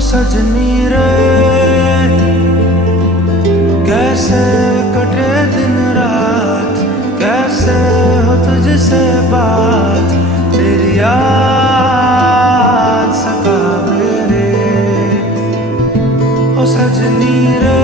सजनी रे, कैसे कटे दिन रात, कैसे हो तुझसे बात, तेरी याद सतावे रे। ओ सजनी रे,